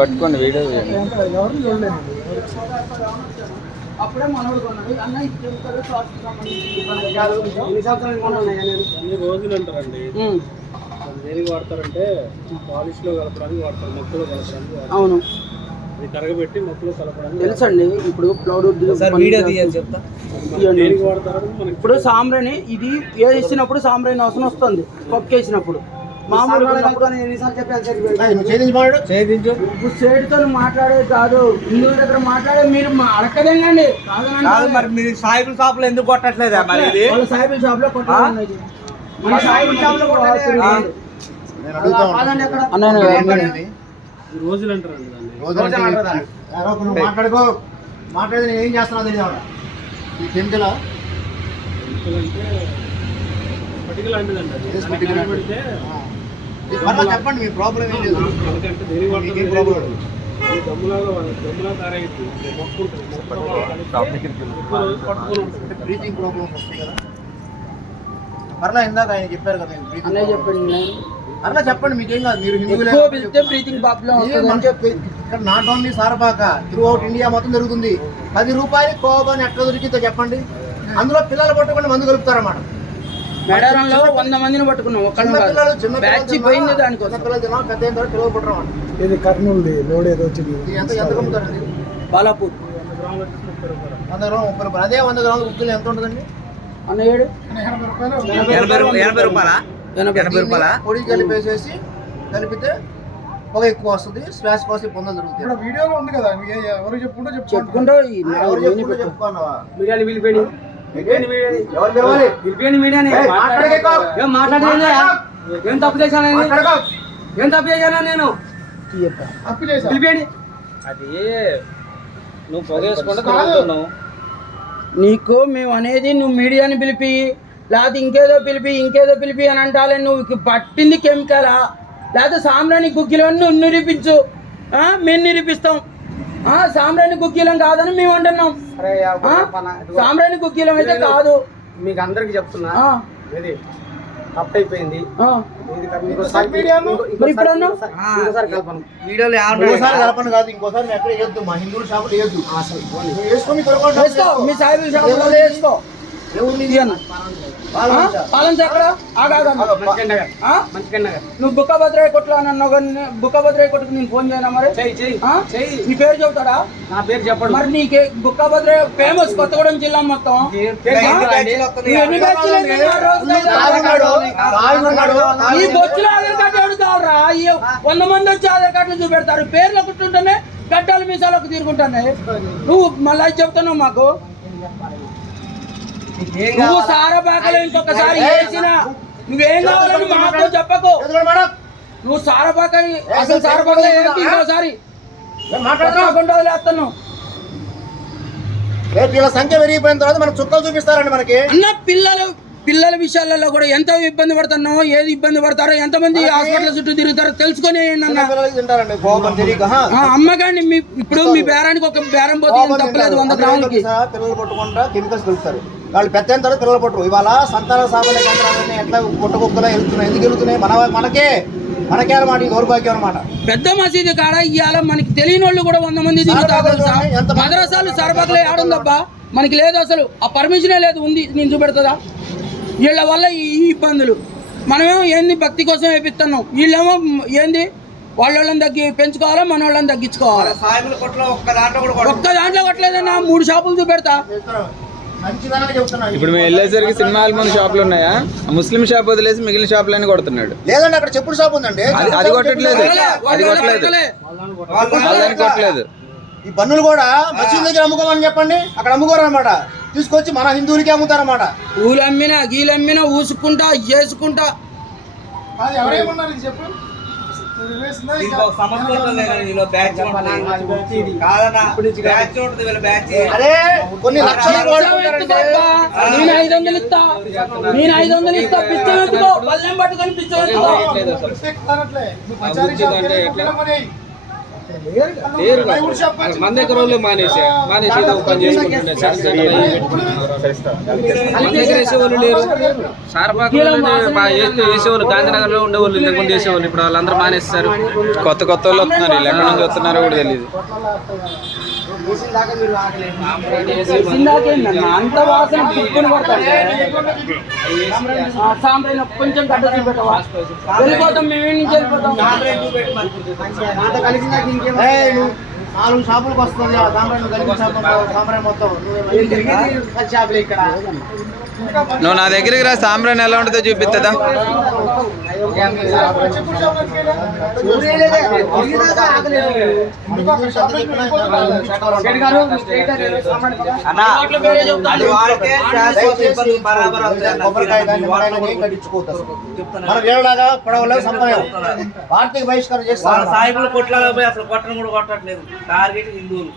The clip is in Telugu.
పట్టుకోండి వీడియో అప్పుడే మనోడు కొన్నాడు అన్న ఎన్ని రోజులు అంటారండి దేనికి వాడతారంటే పాలిష్ లో కలపడానికి వాడతారు, మొక్కలో కలపడానికి. అవును, అది కరగబెట్టి మొక్కలో కలపడానికి తెలుసండి. ఇప్పుడు ప్లౌడ్ వీడియో తీయాలి చెప్తా. దేనికి వాడతారని మనకి ఇప్పుడు సాంబ్రాణి ఇది వేసినప్పుడు సాంబ్రాణి అవసరం వస్తుంది. పక్కేసినప్పుడు మామూలుగా ఇప్పుడు సేటుతో మాట్లాడేది కాదు, హిందువుల దగ్గర మాట్లాడే మీరు అడగదేండి. మరి మీరు సాయిబుల్ షాప్ లో ఎందుకు కొట్టట్లేదా? మరి ఇది సాయిబుల్ షాప్ లో కొట్టాలి, సాయిబుల్ షాప్ లో రోజులు అంటారండి దాన్ని. మాట్లాడుకో మాట్లాడేది నేను ఏం చేస్తున్నావు తెలియదు. ఈ కెమికల్ పటిక లాంటిదండి అది. పెడితే చెప్పండి మీ ప్రాబ్లం ఏం లేదు. ఎందుకంటే దేనికి వాడతారు? దమ్ములా తయారైంది మొక్క ఉంటుంది, బ్రీతింగ్ ప్రాబ్లమ్స్ వస్తాయి కదా. మరలా ఇందాక ఆయన చెప్పారు కదా, అన్నయ్య చెప్పండి. మరలా చెప్పండి, మీకేం కాదు. మీరు హిందువులే. బ్రీతింగ్ ప్రాబ్లం ఇక్కడ not only Sarapaka, through out India మొత్తం జరుగుతుంది. 10 రూపాయలు కోబాని ఎట్లా దొరికిందో చెప్పండి. అందులో పిల్లలు పట్టుకొని మందు కలుపుతారన్నమాట. మేడారంలో 100 మందిని పట్టుకున్నాం, బ్యాచ్ పోయింది దానికోసం. పిల్లలు పట్టడం ఇది కర్నూలు లోడ్ ఏదో వచ్చింది. ఎంత కమ్ముతారండి? బాలాపూర్ 100 గ్రాములు 30 రూపాయలు. అదే 100 గ్రాములు ఉప్పులు ఎంత ఉంటుందండి? అన్నయ్యాడు 80 రూపాయలా? పొడి కలిపేసేసి కలిపితే పొగ ఎక్కువ వస్తుంది, శ్వాస కోసం పొందలు జరుగుతాయి. వీడియోలో ఉంది కదా, ఎవరు చెప్పుకుంటూ చెప్పుకుంటూ చెప్పుకున్నావా? మీడియాని పిలిపేడి మాట్లాడేది. ఏం తప్పు చేశాను, ఏం తప్పు చేశానా నేను? పిలిపేడి. అది నువ్వు పొగేసుకుంటూ తిరుగుతున్నావు. నీకు మేము అనేది నువ్వు మీడియాని పిలిపి, లేకపోతే ఇంకేదో పిలిపి అని అంటాలే. నువ్వు పట్టింది కెమికలా, లేకపోతే సాంబ్రాణి గుగ్గిలని నువ్వు నిరూపించు. మేము నిరూపిస్తాం. సాంబ్రాణి గుగ్గిలం కాదని మేము అంటున్నాం. సాంబ్రాణి గుగ్గిలం అయితే కాదు. మీకు అందరికి చెప్తున్నా, తప్పు అయిపోయింది. వీడియోలో కలపను కాదు, ఇంకోసారి ఎక్కడ వేయద్దు. మా హిందువుల షాపులు వేయద్దు. మీ సాయిబుల్ షాపులో వేసుకో. పాలన ఎక్కడ? నువ్వు బుక్కభద్రయ్య కొట్లు అని అన్నావు కానీ బుక్కభద్రయ్య కొట్టుకు నేను ఫోన్ చేయనా? మరి నీ పేరు చెబుతాడా? నా పేరు చెప్పండి. మరి నీకే బుక్కభద్రయ్య ఫేమస్ కొత్తగూడెం జిల్లా మొత్తం. ఎన్ని బ్యాచ్లు ఈ బొచ్చులో ఆధార్ కార్డు అడుగుతావురా? 100 మంది వచ్చి ఆధార్ కార్డులు చూపెడతారు. పేర్లు ఒకటి గడ్డాలు మీసాలకు తిరుగుంటున్నాయి. నువ్వు మళ్ళీ చెప్తున్నావు మాకు. నువ్వు సారపాకలో ఇంకొకసారి వేసినా నువ్వేం కావాలని మాకు చెప్పకు. నువ్వు సారపాక అసలు సారపాకలో ఇంకోసారి వదిలేస్తాను. వీళ్ళ సంఖ్య పెరిగిపోయిన తర్వాత మనకు చుక్కలు చూపిస్తారండి. మనకి అన్న పిల్లల విషయాలలో కూడా ఎంత ఇబ్బంది పడుతున్నామో, ఏది ఇబ్బంది పడతారో, ఎంతమంది హాస్పిటల్ చుట్టూ తిరుగుతారో తెలుసుకొని అమ్మగాండి. ఇప్పుడు మీ బేరానికి ఒక బేరం పోతే తప్పలేదు. 100 గ్రాములకి పిల్లలు పట్టుకుంటా కెమికల్స్ కలుపుతారు. వాళ్ళు పెద్ద తర్వాత పిల్లలు పట్టరు. ఇవాళ సంతాన సాగుల కేంద్రాలన్నీ ఎట్లా పుట్టగొక్కలా వెళ్తున్నాయి. ఎందుకు వెళ్తున్నాయి? మనకే అన్నమాట. ఈ దౌర్భాగ్యం అనమాట. పెద్ద మసీదు కాడ ఇవాళ మనకి తెలియని వాళ్ళు కూడా 100 మంది తిరుగుతారు. మద్రసాలు సరబతులు ఆడుందబ్బా, మనకి లేదు అసలు. ఆ పర్మిషనే లేదు. ఉంది, నేను చూపెడుతుందా? వీళ్ళ వల్ల ఈ ఇబ్బందులు. మనమేమో ఏంది భక్తి కోసం వేపిస్తున్నాం, వీళ్ళేమో ఏంది వాళ్ళని పెంచుకోవాలా, మన వాళ్ళని తగ్గించుకోవాలా. ఒక్క దాంట్లో కొట్టలేదన్నా 3 షాపులు చూపెడతా. ఇప్పుడు మేము వెళ్ళేసరికి సినిమా హాల్ ముందు షాపులు ఉన్నాయా? ముస్లిం షాప్ వదిలేసి మిగిలిన షాపులన్నీ కొడుతున్నాడు. లేదండి, అక్కడ చెప్పుడు షాప్ ఉందండి. అది కొట్టట్లేదు. కొట్టలేదు. ఈ బన్నులు కూడా మసీదు దగ్గర అమ్ముకోమని చెప్పండి. అక్కడ అమ్ముకోరు అనమాట. తీసుకొచ్చి మన హిందువులకి అమ్ముతారన్నమాట. ఊలమ్మినా గీలమ్మినా ఊసుకుంటా చేసుకుంటా. కొన్ని లక్షలు నేను 500 ఇస్తా, నేను 500 ఇస్తా. పిచ్చం ఎత్తుకో, పల్లెం పట్టుకొని పిచ్చం ఎత్తుకో. లేరు కదా. మన దగ్గర వాళ్ళు మానేసి ఏదో ఒక పని చేసుకుంటుండే సార్ మన దగ్గర వేసేవాళ్ళు లేరు. సారపాకులు వేసేవాళ్ళు గాంధీనగర్ లో ఉండేవాళ్ళు ఇంతకుముందు వేసేవాళ్ళు. ఇప్పుడు వాళ్ళందరూ మానేస్తారు. కొత్త కొత్త వాళ్ళు వస్తున్నారు, వీళ్ళు ఎక్కడి నుంచి వస్తున్నారో కూడా తెలియదు. చేసిందాకేందన్న అంత వాసన పుట్టుని కొడతాను. సాంబ్రాయిని కొంచెం గడ్డ చూపెట్టవా? వెళ్ళిపోతాం, మేము నుంచి వెళ్ళిపోతాం. ఏయ్, నువ్వు 4 షాపులకు వస్తుంది ఆ సాంబ్రాణి కలిపి సాంబ్రాణి మొత్తం షాపులు ఇక్కడ నువ్వు నా దగ్గరికి రా, సాంబ్రాణి ఎలా ఉంటుందో చూపిస్తుందా? మన వేరులాగా పడవలో సంప్రదాయం ఆర్థిక బహిష్కరణ చేస్తారు. సాయిబులు కొట్లాగా పోయి అసలు కొట్టను కూడా కొట్టట్లేదు. టార్గెట్ హిందువులు.